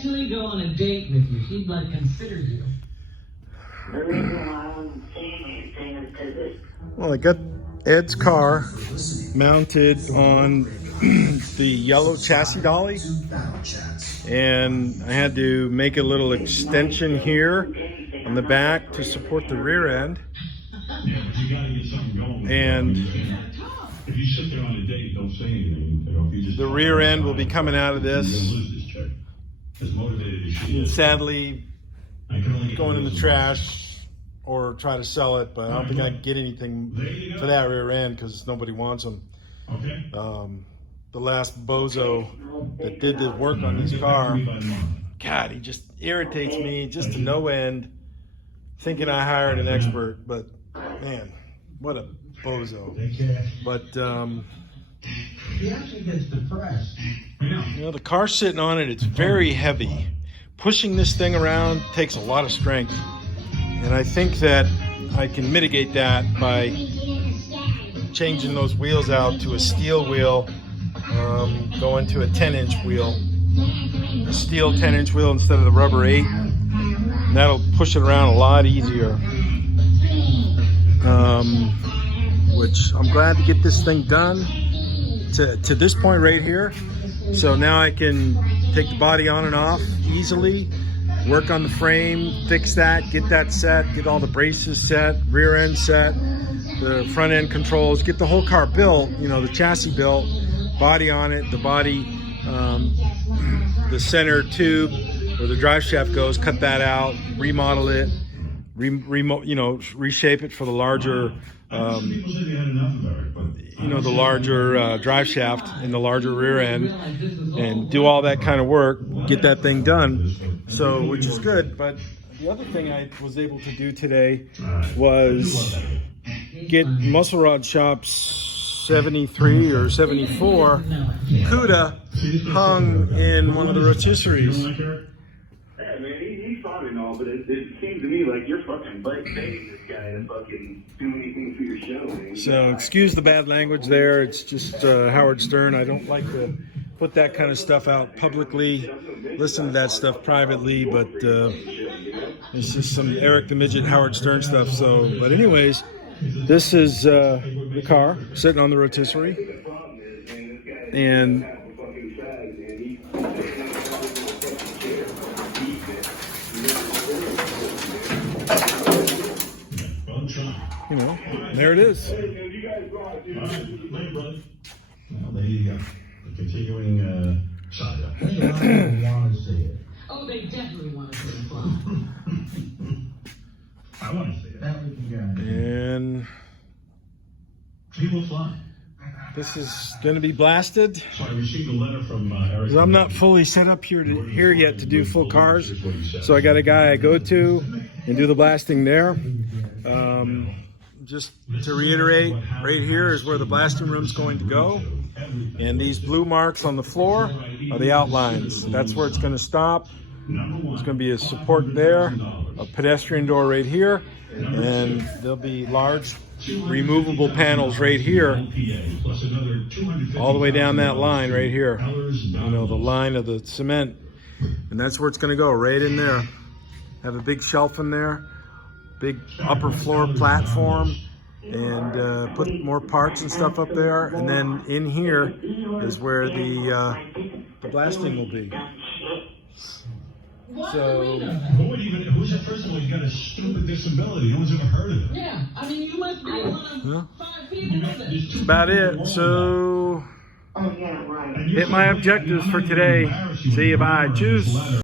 actually go on a date with you. She'd like consider you. The reason why I wasn't saying anything is because it. Well, I got Ed's car mounted on the yellow chassis dolly, and I had to make a little extension here on the back to support the rear end. And the rear end will be coming out of this, and sadly going in the trash or try to sell it, but I don't think I can get anything for that rear end because nobody wants them. The last bozo that did the work on this car, God, he just irritates me just to no end, thinking I hired an expert, but man, what a bozo. But he actually gets depressed. you know, the car sitting on it, it's very heavy. Pushing this thing around takes a lot of strength, and I think that I can mitigate that by changing those wheels out to a steel wheel, going to a 10-inch wheel, a steel 10-inch wheel instead of the rubber 8. And that'll push it around a lot easier. Which I'm glad to get this thing done to this point right here. So now I can take the body on and off easily, work on the frame, fix that, get that set, get all the braces set, rear end set, the front end controls, get the whole car built, you know, the chassis built, body on it, the body, the center tube where the drive shaft goes, cut that out, remodel it, reshape it for the larger, the larger drive shaft and the larger rear end, and do all that kind of work, get that thing done. So, which is good. But the other thing I was able to do today was get Muscle Rod Shop's 73 or 74 CUDA hung in one of the rotisseries. Yeah, man, he's fine and all, but it seems to me like you're fucking begging this guy to fucking do anything for your show, man. So excuse the bad language there. It's just Howard Stern. I don't like to put that kind of stuff out publicly. Listen to that stuff privately, but it's just some Eric the Midget, Howard Stern stuff. So, but anyways, this is the car sitting on the rotisserie, and you know, there it is. Well, there you go. The continuing saga. They want to see it. Oh, they definitely want to see it. I want to see it. That we can guarantee. And He will fly. this is going to be blasted. So I received a letter from Eric. 'Cause I'm not fully set up here yet to do full cars, so I got a guy I go to and do the blasting there. Just to reiterate, right here is where the blasting room's going to go, and these blue marks on the floor are the outlines. That's where it's going to stop. There's going to be a support there, a pedestrian door right here, and there'll be large removable panels right here, all the way down that line right here, you know, the line of the cement, and that's where it's going to go, right in there. Have a big shelf in there, big upper floor platform, and put more parts and stuff up there, and then in here is where the blasting will be. So, Who's that person who's got a stupid disability? No one's ever heard of it. Yeah, I mean, you must be one of 5 people. that's about it. So, Oh, yeah, right. hit my objectives for today. See you, bye. Choose.